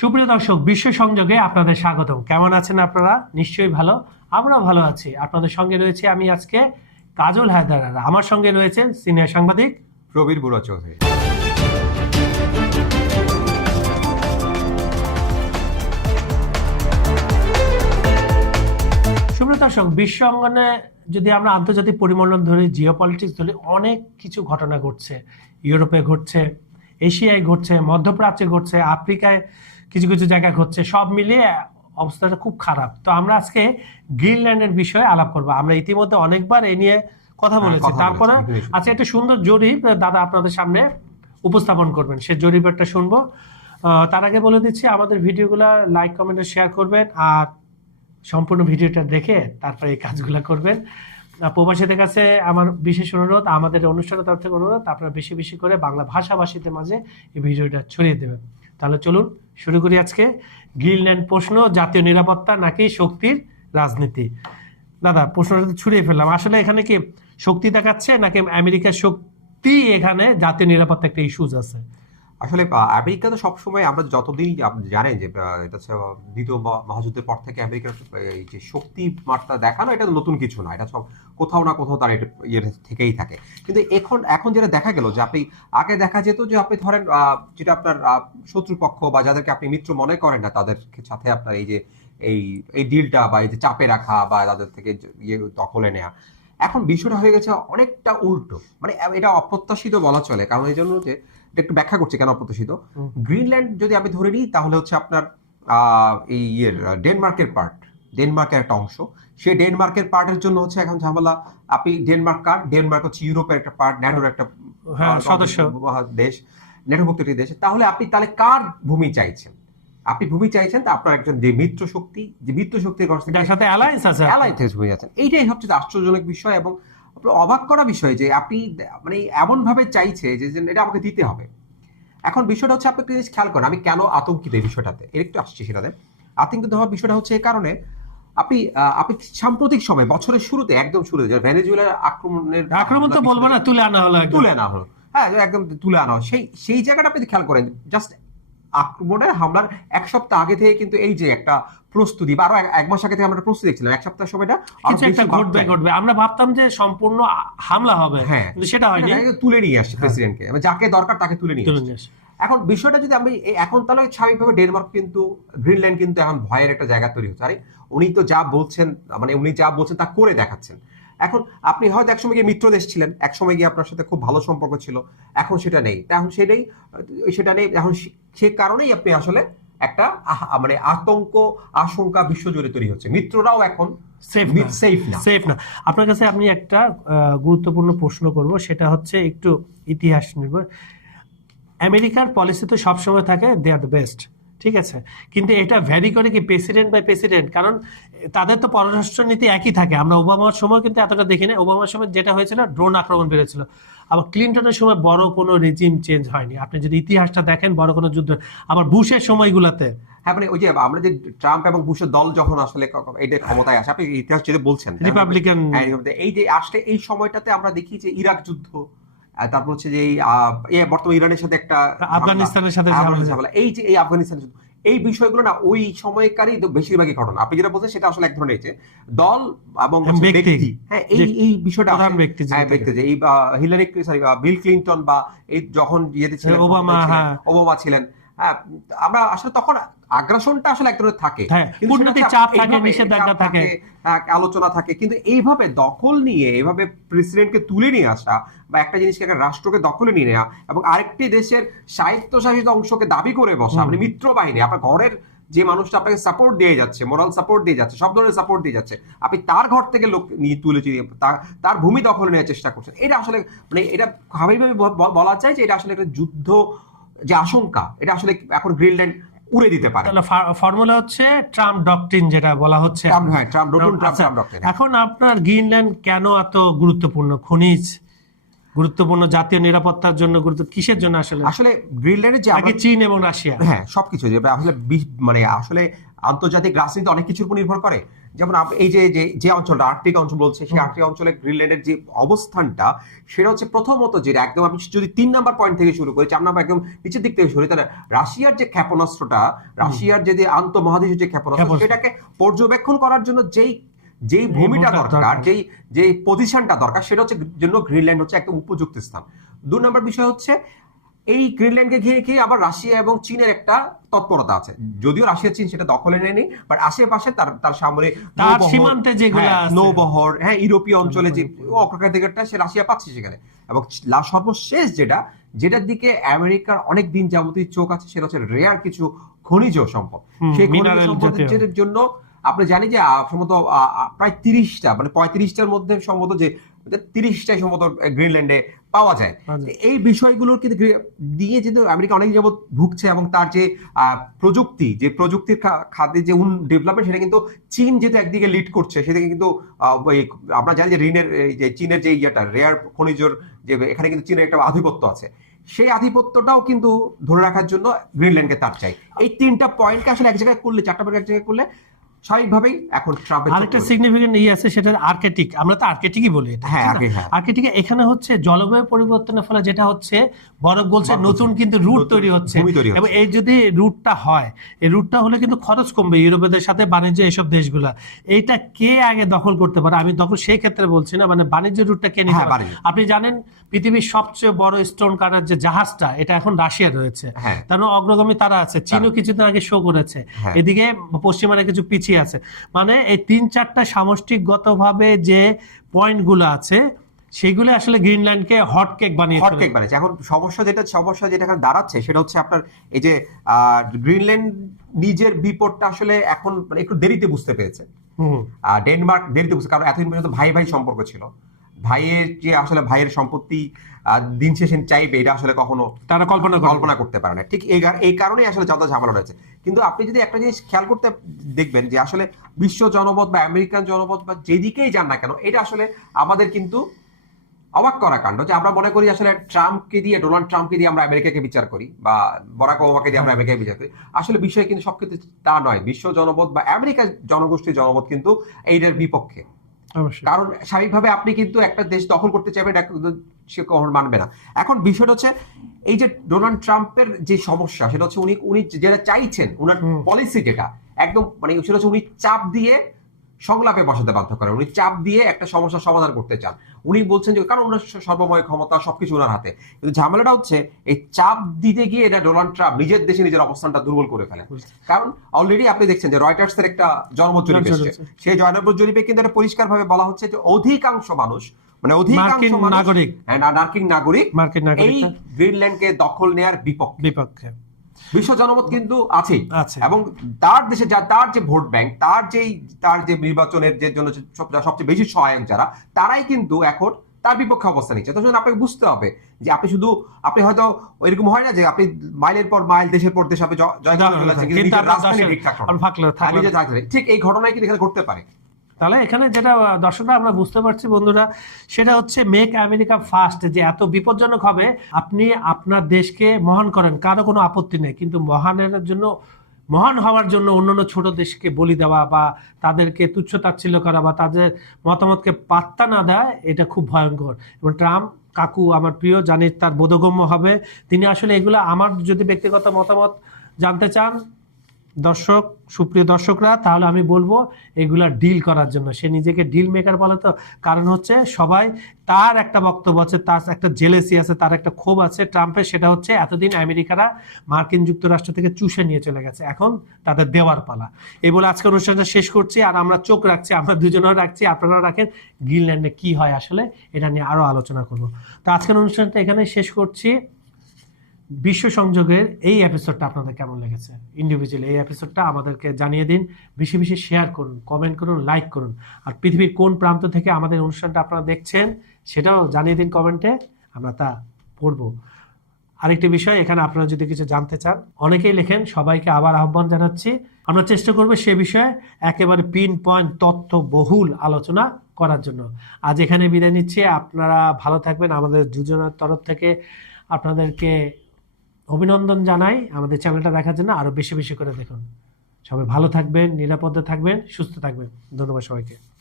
সুপ্রিয় দর্শক, বিশ্ব সংযোগে আপনাদের স্বাগতম। কেমন আছেন আপনারা? নিশ্চয়ই ভালো। আমরা ভালো আছি। আপনাদের সঙ্গে রয়েছে আমি আজকে কাজল হায়দার, আর আমার সঙ্গে রয়েছেন সিনিয়র সাংবাদিক প্রবীর বুড়া চৌধুরী। সুপ্রিয় দর্শক, বিশ্ব অঙ্গনে যদি আমরা আন্তর্জাতিক পরিমণ্ডল ধরি, জিওপলিটিক্স ধরি, অনেক কিছু ঘটনা ঘটছে। ইউরোপে ঘটছে, এশিয়ায় ঘটছে, মধ্যপ্রাচ্যে ঘটছে, আফ্রিকায় কিছু কিছু জায়গায় ঘটছে। সব মিলিয়ে অবস্থাটা খুব খারাপ। তো আমরা আজকে গ্রিনল্যান্ডের বিষয়ে আলাপ করবো। আমরা ইতিমধ্যে অনেকবার এই নিয়ে কথা বলেছি। তারপরে আচ্ছা, একটা সুন্দর জরিপ দাদা আপনাদের সামনে উপস্থাপন করবেন, সে জরিপটা শুনবো। তার আগে বলে দিচ্ছি, আমাদের ভিডিওগুলো লাইক, কমেন্টে শেয়ার করবেন, আর সম্পূর্ণ ভিডিওটা দেখে তারপরে এই কাজগুলো করবেন। প্রবাসীদের কাছে আমার বিশেষ অনুরোধ, আমাদের অনুষ্ঠানের তরফ থেকে অনুরোধ, আপনারা বেশি বেশি করে বাংলা ভাষাভাষীদের মাঝে এই ভিডিওটা ছড়িয়ে দেবেন। তাহলে চলুন শুরু করি আজকে। গ্রিনল্যান্ড প্রশ্ন, জাতীয় নিরাপত্তা নাকি শক্তির রাজনীতি? দাদা, প্রশ্নটা ছড়িয়ে ফেললাম। আসলে এখানে কি শক্তি দেখাচ্ছে নাকি আমেরিকার শক্তি, এখানে জাতীয় নিরাপত্তা একটা ইস্যুজ আছে? আসলে আমেরিকা তো সবসময়, আমরা যতদিন জানেন যে এটা হচ্ছে দ্বিতীয় মহাযুদ্ধের পর থেকে আমেরিকার এই যে শক্তি মাত্রা দেখানো, এটা তো নতুন কিছু না। এটা সব কোথাও না কোথাও তার এটা থেকেই থাকে। কিন্তু এখন যেটা দেখা গেল যে আপনি আগে দেখা যেত যে আপনি ধরেন যেটা আপনার শত্রুপক্ষ বা যাদেরকে আপনি মিত্র মনে করেন না, তাদের সাথে আপনার এই যে এই ডিলটা বা এই যে চাপে রাখা বা তাদের থেকে ইয়ে দখলে নেওয়া, এখন বিষয়টা হয়ে গেছে অনেকটা উল্টো। মানে এটা অপ্রত্যাশিত বলা চলে, কারণ এই জন্য যে একটু ব্যাখ্যা করছি কেন অপ্রত্যাশিত। গ্রিনল্যান্ড যদি আমি ধরে নিই, তাহলে হচ্ছে আপনার এই ডেনমার্কের একটা অংশ। সেই ডেনমার্কের পার্টের জন্য হচ্ছে এখন ঝামেলা। আপনি ডেনমার্ক হচ্ছে ইউরোপের একটা পার্ট, ন্যাটোর একটা সদস্য দেশ, ন্যাটোভুক্ত একটি দেশ। তাহলে আপনি কার ভূমি চাইছেন? আপনি ভূমি চাইছেন আপনার একজন যে মিত্র শক্তির সাথে অ্যালায়েন্স আছে, ভূমি আছেন। এইটাই সবচেয়ে আশ্চর্যজনক বিষয় এবং অবাক করা বিষয় যে আপনি মানে এমন ভাবে চাইছে যে এটা আমাকে দিতে হবে। এখন বিষয়টা হচ্ছে, আপনি একটা জিনিস খেয়াল করেন, আমি কেন আতঙ্কিত এই বিষয়টাতে, এর একটু আসছি সেটাতে। আতঙ্কিত হওয়ার বিষয়টা হচ্ছে এই কারণে, আপনি সাম্প্রতিক সময় বছরের শুরুতে, একদম শুরুতে ভেনেজুয়েলার আক্রমণ তো বলবো না, তুলে আনা হলো। হ্যাঁ, একদম তুলে আনা হয়। সেই জায়গাটা আপনি খেয়াল করেন, জাস্ট আক্রমণের হামলার এক সপ্তাহ আগে থেকে কিন্তু এই যে একটা প্রস্তুতি, বা আরো এক মাস আগে থেকে আমরা প্রস্তুতি দেখছিলাম, এক সপ্তাহ সময়টা ঘটবে আমরা ভাবতাম যে সম্পূর্ণ হামলা হবে, হ্যাঁ, কিন্তু সেটা হয়নি। তুলে নিয়ে আসছে প্রেসিডেন্টকে, যাকে দরকার তাকে তুলে নিয়ে আসছে। এখন বিষয়টা যদি আমি এখন, তাহলে স্বাভাবিকভাবে ডেনমার্ক কিন্তু, গ্রিনল্যান্ড কিন্তু এখন ভয়ের একটা জায়গা তৈরি হচ্ছে। আরে উনি তো যা বলছেন, মানে উনি যা বলছেন তা করে দেখাচ্ছেন। এখন আপনি হয়তো একসময় গিয়ে মিত্র দেশ ছিলেন, একসময় গিয়ে আপনার সাথে খুব ভালো সম্পর্ক ছিল, এখন সেটা নেই। এখন সেটা নেই। এখন সে কারণেই আপনি আসলে একটা মানে আশঙ্কা বিশ্বজুড়ে তৈরি হচ্ছে। মিত্ররাও এখন সেফ না। আপনার কাছে আমি একটা গুরুত্বপূর্ণ প্রশ্ন করব, সেটা হচ্ছে একটু ইতিহাস নির্ভর। আমেরিকার পলিসি তো সবসময় থাকে দে আর দ্য বেস্ট, ঠিক আছে, কিন্তু এটা ভ্যারি করে কি প্রেসিডেন্ট বাই প্রেসিডেন্ট, কারণ তাদের তো পররাষ্ট্র নীতি একই থাকে। আমরা ওবামার সময় কিন্তু এতটা দেখি না। ওবামার সময় যেটা হয়েছিল, ড্রোন আক্রমণ বেড়েছিল। আবার ক্লিনটনের সময় বড় কোনো রেজিম চেঞ্জ হয়নি। আপনি যদি ইতিহাসটা দেখেন, বড় কোনো যুদ্ধ, আবার বুশের সময়গুলোতে, হ্যাঁ, মানে ওই যে আমরা যে ট্রাম্প এবং বুশের দল যখন আসলে এটা ক্ষমতায় আসে, আপনি ইতিহাস যেটা বলছেন রিপাবলিকান, এই যে আসলে এই সময়টাতে আমরা দেখি যে ইরাক যুদ্ধ, তারপর হচ্ছে যে বর্তমান ইরানের সাথে একটা আফগানিস্তানের সাথে ঝামেলা, এই যে এই আফগানিস্তানের যুদ্ধ, এই বিষয়গুলো না ওই সময়কারই বেশিরভাগই ঘটনা। আপনি যেটা বলছেন সেটা আসলে এক ধরনের দল এবং ব্যক্তি, হ্যাঁ, এই বিষয়টা ব্যক্তি যে এই বিল ক্লিনটন বা এই যখন ওবামা ছিলেন, হ্যাঁ, আমরা আসলে তখন আগ্রাসনটা আসলে এক ধরনের থাকে, নিষেধাজ্ঞা থাকে, আলোচনা থাকে। কিন্তু এইভাবে দখল নিয়ে, এইভাবে প্রেসিডেন্টকে তুলে নিয়ে আসা বা একটা জিনিসকে, একটা রাষ্ট্রকে দখলে নিয়ে নেওয়া এবং আরেকটি দেশের স্বায়ত্তশাসিত অংশকে দাবি করে বসা, আপনি মিত্র বাহিনী, আপনার ঘরের যে মানুষটা আপনাকে সাপোর্ট দিয়ে যাচ্ছে, মোরাল সাপোর্ট দিয়ে যাচ্ছে, সব ধরনের সাপোর্ট দিয়ে যাচ্ছে, আপনি তার ঘর থেকে লোক নিয়ে তুলে তার ভূমি দখলে নেওয়ার চেষ্টা করছেন। এটা আসলে মানে এটা স্বাভাবিকভাবে বলা যায় যে এটা আসলে একটা যুদ্ধ যে আশঙ্কা, এটা আসলে এখন গ্রিনল্যান্ড উড়ে দিতে পারে। ফর্মুলা হচ্ছে ট্রাম্প ডক্ট্রিন, যেটা বলা হচ্ছে। এখন আপনার গ্রিনল্যান্ড কেন এত গুরুত্বপূর্ণ? খনিজ গুরুত্বপূর্ণ, জাতীয় নিরাপত্তার জন্য কিসের জন্য? আসলে গ্রিনল্যান্ডের যে আগে চীন এবং রাশিয়া, হ্যাঁ, সবকিছু যে আসলে মানে আসলে আন্তর্জাতিক রাজনীতি অনেক কিছুর উপর নির্ভর করে। যেমন এই যে যে যে অঞ্চলটা আর্কটিক অঞ্চল বলছে, সেই আর্কটিক অঞ্চলে গ্রিনল্যান্ডের যে অবস্থানটা, সেটা হচ্ছে প্রথমত যেটা একদম, আমি যদি 3 নাম্বার পয়েন্ট থেকে শুরু করি, 4 নাম্বার একদম নিচের দিক থেকে শুরু করি, তাহলে রাশিয়ার যে ক্ষেপণাস্ত্রটা, রাশিয়ার যে আন্তঃমহাদেশীয় যে ক্ষেপণাস্ত্র, সেটাকে পর্যবেক্ষণ করার জন্য যেই ভূমিটা দরকার, যেই পজিশনটা দরকার, সেটা হচ্ছে জন্য গ্রিনল্যান্ড হচ্ছে একদম উপযুক্ত স্থান। 2 নম্বর বিষয় হচ্ছে এই গ্রিনল্যান্ডকে ঘিরে আবার রাশিয়া এবং চীনের একটা তৎপরতা আছে। যদিও রাশিয়া চীন সেটা দখলে নেয়নি, বাট আশেপাশে তার সামরিক সীমান্তে যেগুলো নৌবহর, হ্যাঁ, ইউরোপীয় অঞ্চলে যে অগ্রাধিকারটা সে রাশিয়া পাচ্ছে সেখানে। এবং সর্বশেষ যেটার দিকে আমেরিকার অনেক দিন যাবতীয় চোখ আছে, সেটা হচ্ছে রেয়ার কিছু খনিজ সম্পদ। সেই খনিজ সম্পদের জন্য আপনি জানি যে সম্ভবত প্রায় 30টা, মানে 35টার মধ্যে সম্ভবত যে 30টাই সম্ভবত গ্রিনল্যান্ডে পাওয়া যায়। এই বিষয়গুলোর কিন্তু দিয়ে যেহেতু আমেরিকা অনেক যাবত ভুগছে, এবং তার যে প্রযুক্তির খাতে যে ডেভেলপমেন্ট, সেটা কিন্তু চীন যেহেতু একদিকে লিড করছে, সেদিকে কিন্তু আমরা জানি যে চীনের যে রেয়ার খনিজর, যে এখানে কিন্তু চীনের একটা আধিপত্য আছে, সেই আধিপত্যটাও কিন্তু ধরে রাখার জন্য গ্রিনল্যান্ডকে তার চাই। এই 3টা পয়েন্টকে আসলে এক জায়গায় করলে, 4টা পয়েন্ট এক জায়গায় করলে স্বাভাবিকভাবেই এখন ট্রাম্পের আরেকটা সিগনিফিকেন্ট আছে, সেটা আর্কটিক, আমরা তো আর্কটিকই বলি এটা। আর্কটিকে এখানে হচ্ছে জলবায়ু পরিবর্তনের ফলে যেটা হচ্ছে, বরফ গলছে, নতুন কিন্তু রুট তৈরি হচ্ছে, এবং এই যদি রুটটা হয়, এই রুটটা হলে কিন্তু খরচ কমবে ইউরোপের সাথে বাণিজ্য এসব দেশগুলা। এইটা কে আগে দখল করতে পারে, আমি দখল সেই ক্ষেত্রে বলছি না, মানে বাণিজ্য রুটটা কে নিতে পারে। আপনি জানেন পৃথিবীর সবচেয়ে বড় স্টোন কাটার যে জাহাজটা, এটা এখন রাশিয়া রয়েছে, কারণ অগ্রগামী তারা আছে। চীনও কিছুদিন আগে শো করেছে, এদিকে পশ্চিমারা কিছু পিছিয়ে আছে। মানে এই 3-4টা সামষ্টিকগতভাবে যে পয়েন্টগুলো আছে, সেগুলো আসলে গ্রিনল্যান্ডকে হটকেক বানিয়েছে। এখন সমস্যা যেটা এখানে দাঁড়াচ্ছে, সেটা হচ্ছে আপনার এই যে গ্রিনল্যান্ড নিজের বিপদটা আসলে এখন মানে একটু দেরিতে বুঝতে পেরেছে। ডেনমার্ক দেরিতে বুঝতে, কারণ এতদিন পর্যন্ত ভাই ভাই সম্পর্ক ছিল। ভাইয়ের যে আসলে ভাইয়ের সম্পত্তি দিন শেষে চাইবে, এটা আসলে কখনো তারা কল্পনা করতে পারে না। ঠিক এই কারণেই আসলে যত ঝামেলা রয়েছে। কিন্তু আপনি যদি একটা জিনিস খেয়াল করতে দেখবেন, যে আসলে বিশ্ব জনমত বা আমেরিকান জনমত বা যেদিকেই যান না কেন, এটা আসলে আমাদের কিন্তু অবাক করা কাণ্ড, যে আমরা মনে করি আসলে ডোনাল্ড ট্রাম্পকে দিয়ে আমরা আমেরিকাকে বিচার করি, বা বারাক ওবামাকে দিয়ে আমরা আমেরিকাকে বিচার করি। আসলে বিষয় কিন্তু সবক্ষেত্রে তা নয়। বিশ্ব জনমত বা আমেরিকার জনগোষ্ঠীর জনমত কিন্তু এইটার বিপক্ষে। কারণ স্বাভাবিকভাবে আপনি কিন্তু একটা দেশ দখল করতে চাইবেন, সে কখনো মানবে না। এখন বিষয়টা হচ্ছে, এই যে ডোনাল্ড ট্রাম্পের যে সমস্যা, সেটা হচ্ছে উনি যেটা চাইছেন, উনার পলিসি যেটা একদম, মানে সেটা হচ্ছে উনি চাপ দিয়ে সংলাপে বসাতে বাধ্য করেন। উনি চাপ দিয়ে একটা সমস্যার সমাধান করতে চান। উনি বলছেন যে, কারণ ওনার সর্বময় ক্ষমতা, সবকিছু ওনার হাতে। কিন্তু ঝামেলাটা হচ্ছে, এই চাপ দিতে গিয়ে এটা ডোনাল্ড ট্রাম্প নিজের দেশে নিজের অবস্থানটা দুর্বল করে ফেলেন। কারণ অলরেডি আপনি দেখছেন যে রয়টার্স এর একটা জনমত জরিপ এসেছে, সেই জনমত জরিপে কিন্তু এটা পরিষ্কার ভাবে বলা হচ্ছে যে অধিকাংশ মানুষ, মানে অধিকাংশ নাগরিক এই গ্রিনল্যান্ডকে দখল নেয়ার বিপক্ষে। বিশ্ব জনমত কিন্তু আছেই, এবং তার দেশে তার যে ভোট ব্যাংক, তার যে নির্বাচনের যে জন্য সবচেয়ে বেশি সহায়ক যারা, তারাই কিন্তু এখন তার বিপক্ষে অবস্থান নিচ্ছে। তখন আপনাকে বুঝতে হবে যে আপনি হয়তো এরকম হয় না যে আপনি মাইলের পর মাইল, দেশের পর দেশ আপনি জয় ঠিক এই ঘটনায় কিন্তু এখানে ঘটতে পারে। তাহলে এখানে যেটা দর্শকরা আমরা বুঝতে পারছি বন্ধুরা, সেটা হচ্ছে মেক আমেরিকা ফার্স্ট, যে এত বিপজ্জনক হবে। আপনি আপনার দেশকে মহান করেন, কারো কোনো আপত্তি নেই, কিন্তু মহান হওয়ার জন্য অন্যান্য ছোট দেশকে বলি দেওয়া, বা তাদেরকে তুচ্ছ তাচ্ছিল্য করা, বা তাদের মতামতকে পাত্তা না দেয়, এটা খুব ভয়ঙ্কর। এবং ট্রাম্প কাকু আমার প্রিয়, জানি তার বোধগম্য হবে। তিনি আসলে এগুলো, আমার যদি ব্যক্তিগত মতামত জানতে চান সুপ্রিয় দর্শকরা, তাহলে আমি বলবো এগুলা ডিল করার জন্য। সে নিজেকে ডিল মেকার বলে, তো কারণ হচ্ছে সবাই, তার একটা বক্তব্য আছে, তার একটা জেলেসি আছে, তার একটা ক্ষোভ আছে ট্রাম্পের। সেটা হচ্ছে এতদিন আমেরিকারা মার্কিন যুক্তরাষ্ট্র থেকে চুষে নিয়ে চলে গেছে, এখন তাদের দেওয়ার পালা। এই বলে আজকের অনুষ্ঠানটা শেষ করছি। আর আমরা চোখ রাখছি, আমরা দুজনেও রাখছি, আপনারা রাখেন, গ্রিনল্যান্ডে কি হয় আসলে, এটা নিয়ে আরো আলোচনা করব। তো আজকের অনুষ্ঠানটা এখানে শেষ করছি। বিশ্ব সংযোগের এই এপিসোডটা আপনাদের কেমন লেগেছে, ইন্ডিভিজুয়ালি এই এপিসোডটা আমাদেরকে জানিয়ে দিন। বেশি বেশি শেয়ার করুন, কমেন্ট করুন, লাইক করুন। আর পৃথিবীর কোন প্রান্ত থেকে আমাদের অনুষ্ঠানটা আপনারা দেখছেন, সেটাও জানিয়ে দিন কমেন্টে, আমরা তা পড়বো। আরেকটি বিষয়, এখানে আপনারা যদি কিছু জানতে চান, অনেকেই লেখেন, সবাইকে আবার আহ্বান জানাচ্ছি। আমরা চেষ্টা করবো সে বিষয়ে একেবারে পিন পয়েন্ট তথ্য বহুল আলোচনা করার জন্য। আজ এখানে বিদায় নিচ্ছি। আপনারা ভালো থাকবেন। আমাদের দুজনের তরফ থেকে আপনাদেরকে অভিনন্দন জানাই। আমাদের চ্যানেলটা দেখার জন্য আরো বেশি বেশি করে দেখুন। সবাই ভালো থাকবেন, নিরাপদে থাকবেন, সুস্থ থাকবেন। ধন্যবাদ সবাইকে।